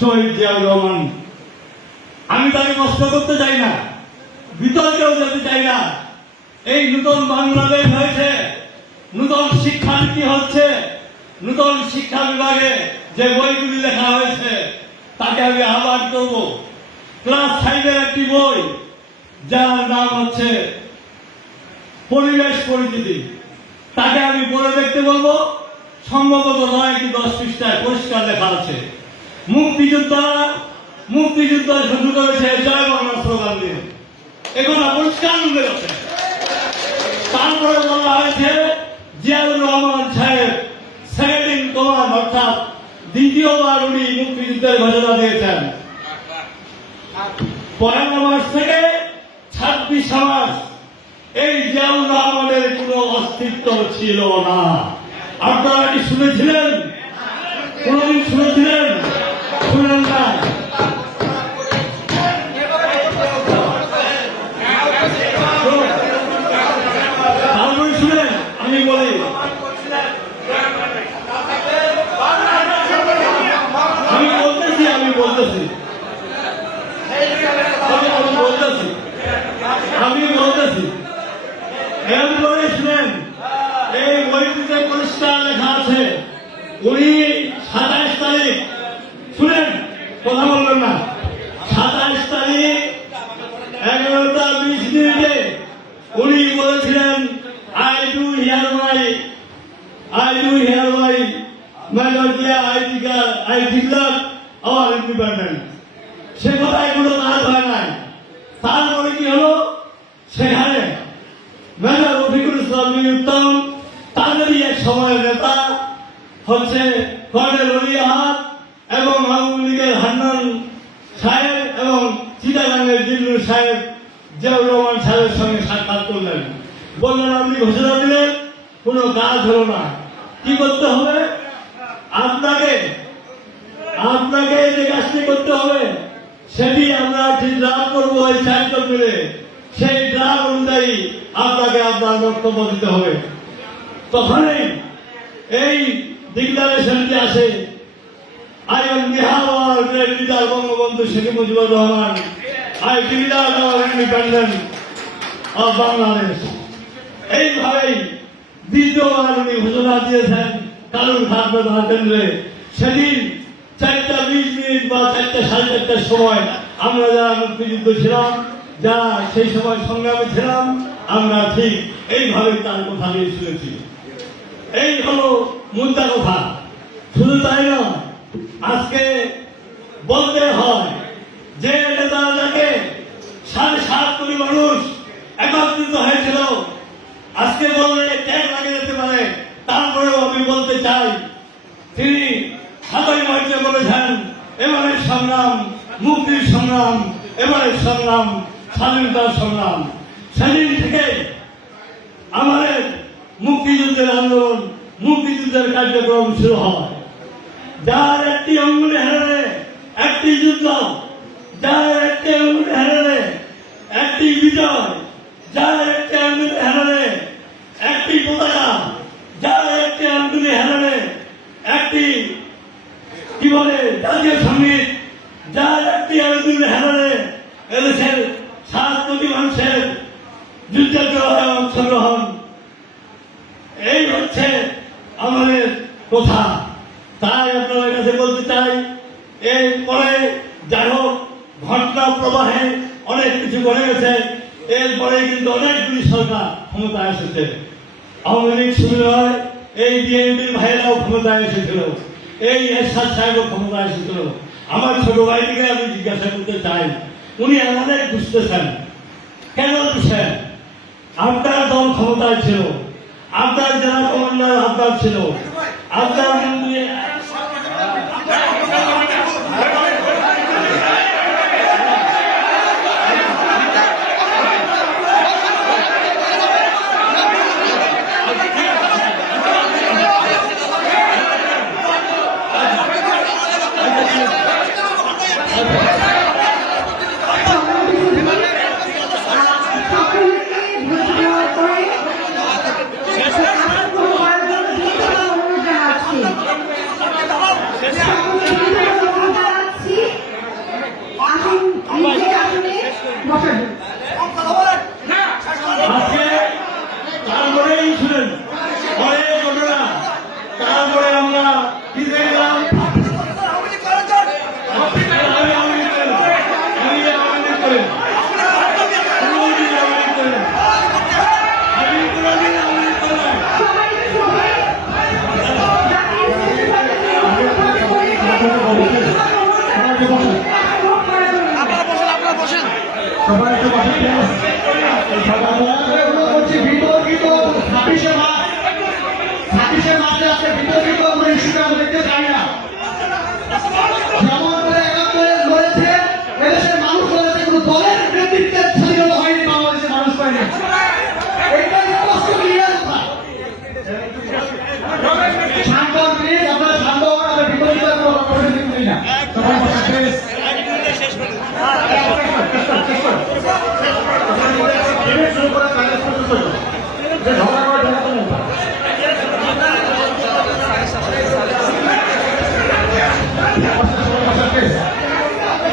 শহীদ জিয়াউর রহমান। আমি তাকে কষ্ট করতে চাই না, বিতর্কেও যেতে চাই না। এই নতুন বাংলাদেশ হয়েছে, নতুন শিক্ষানীতি হচ্ছে, নতুন শিক্ষা বিভাগে যে বইগুলি লেখা হয়েছে, তাকে আমি আহ্বান করব। ক্লাস ফাইভের একটি বই, যার নাম হচ্ছে পরিবেশ পরিচিতি। তাকে আমি পড়ে দেখতে বলব সম্ভবত নয় কি দশ পৃষ্ঠায় পরিষ্কার লেখা আছে। মুক্তিযোদ্ধারা মুক্তিযুদ্ধ শুরু করেছে জয় বাংলা স্লোগান দিয়ে। এখন পরিষ্কার উল্লেখ তারপরে বলা হয়েছে, জিয়াউর রহমান সাহেব সেকেন্ড ইন অর্থাৎ দ্বিতীয়বার উনি মুক্তিযুদ্ধের ঘোষণা দিয়েছেন। পয়লা মাস থেকে ছাব্বিশ মাস এই জিয়াউর রহমানের কোনো অস্তিত্ব ছিল না। আপনারা কি শুনেছিলেন? কোনদিন শুনেছিলেন? শুনেন না আমি বলি। আমি বলতেছি আমি বলতেছি। আমি আমি বলতেছি। আমি বলতেছি। এরপরে শুনেন এই বইটিতে পরিষ্কার লেখা আছে উনি সাতাইশ তারিখ শুনেন কথা বলবেন না সাতাইশ তারিখ এগারোটা উনি বলেছিলেন I do hear my I do hear my দিয়া I declare I declare our independent সে কথা এগুলো কাজ হয় নাই। তারপরে কি হলো? সেখানে মেজর রফিকুল ইসলাম উত্তম তাদেরই এক সময়ের নেতা হচ্ছে কর্নেল অলিয়াহাত এবং আওয়ামী লীগের হান্নান সাহেব এবং চিটাগাঙ্গের জিল্লুর সাহেব জিয়াউর সাহেবের সঙ্গে সাক্ষাৎ করলেন। বললেন, আপনি ঘোষণা দিলেন, কোনো কাজ হলো না। কি করতে হবে? আপনাকে আপনাকে যে কাজটি করতে হবে, সেটি আমরা ঠিক ড্রাফট করব ওই চারজন মিলে, সেই ড্রাফট অনুযায়ী আপনাকে আপনার বক্তব্য দিতে হবে। তখনই এই ডিক্লারেশনটি আসে। of our great leader Bangabandhu Sheikh Mujibur Rahman declare our independence of Bangladesh এইভাবেই দ্বিতীয়বার উনি ঘোষণা দিয়েছেন কালুর ঘাট প্রধান কেন্দ্রে। সেদিন চারটা বিশ মিনিট বা চারটা সাড়ে চারটার সময় আমরা যারা মুক্তিযুদ্ধ ছিলাম, যারা সেই সময় সংগ্রামে ছিলাম, আমরা ঠিক এইভাবেই তার কথা দিয়ে শুনেছি। এই হলো মুদ্রা কথা। শুধু তাই নয়, আজকে বলতে হয়, যে নেতা যাকে সাড়ে সাত কোটি মানুষ একত্রিত হয়েছিল। আজকে বললে ট্যাগ লাগিয়ে যেতে পারে। তারপরেও আমি বলতে চাই, তিনি সাতই মার্চে বলেছেন এবারের সংগ্রাম, মুক্তির সংগ্রাম এবারের সংগ্রাম স্বাধীনতার সংগ্রাম। সেদিন থেকে আমাদের মুক্তিযুদ্ধের আন্দোলন, মুক্তিযুদ্ধের কার্যক্রম শুরু হয়। যার একটি অঙ্গুলি হারালে একটি যুদ্ধ, যার একটি অঙ্গুলি হারালে যার একটি আঙ্গুলি হারালে একটি পতাকা যার একটি আঙ্গুলি হারালে একটি কি বলে, জাতীয় সংগীত যার একটি আঙ্গুলি হারালে এদেশের সাত কোটি মানুষের যুদ্ধের অংশগ্রহণ। এই হচ্ছে আমাদের কথা। তাই আপনাদের কাছে বলতে চাই, এরপরে যাই হোক, ঘটনা প্রবাহে অনেক কিছু ঘটে গেছে। এরপরে কিন্তু অনেকগুলি সরকার ক্ষমতায় এসেছে। আওয়ামী লীগ শুরু হয়, এই বিএনপির ভাইয়েরাও ক্ষমতায় এসেছিল, এই এরশাদ সাহেবও ক্ষমতায় এসেছিল। আমার ছোট ভাইটিকে আমি জিজ্ঞাসা করতে চাই, উনি আমাদের বুঝতেছেন কেন বুঝছেন আপনার দল ক্ষমতায় ছিল, আপনার জেলা কমান্ডার, আপনার ছিল, আপনার মন্ত্রী সকলকে ভোট দেওয়ার পরে আমার কোনো আয়োজন ঠিক করার অনুরোধ জানাচ্ছি সবাই একটু বসে প্লিজ আমরা অনুরোধ করছি বিতর্কিত ছাব্বিশে মার্চ ছাব্বিশে মার্চে আছে আমরা দেখতে চাই না যেমন করে একাত্তরে লড়েছে এদেশের মানুষ লড়েছে কোনো দলের নেতৃত্বের স্বাধীনতা হয়নি বাংলাদেশের মানুষ পায়নি এটা স্পষ্ট ক্লিয়ার কথা শান্ত হন প্লিজ আপনারা শান্ত হন আমরা বিতর্কিত কোনো কমিটি করি না সবাই বসে প্লিজ শুরু করে কাজে শুরু করো ঝগড়া করে ঝগড়া করে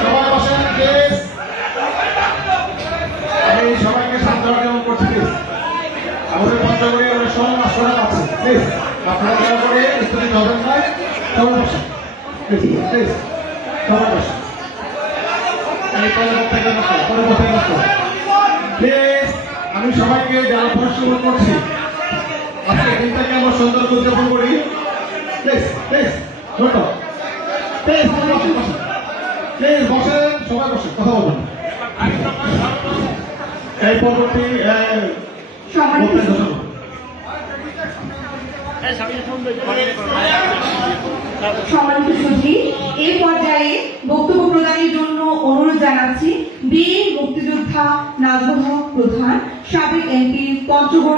সবাই বসেন প্লিজ আমি সবাইকে শান্ত হওয়ার করছি প্লিজ আমাদের পঞ্চগড়ে সময় মাস্টাররা আছে প্লিজ আপনারা দয়া করে স্থিতি হবেন না সবাই বসেন প্লিজ প্লিজ সবাই বসেন নষ্ট প্লিজ আমি সবাইকে যারা পরিশ্রম করছি আজকে দিনটাকে আমরা সুন্দর উদযাপন করি প্লিজ প্লিজ বসেন বসেন বসেন সবাই বসেন কথা বলবেন এই। সম্মানিত সুধী এই পর্যায়ে বক্তব্য প্রদানের জন্য অনুরোধ জানাচ্ছি বীর মুক্তিযোদ্ধা নাজমুল হক প্রধান সাবেক এমপি পঞ্চগড়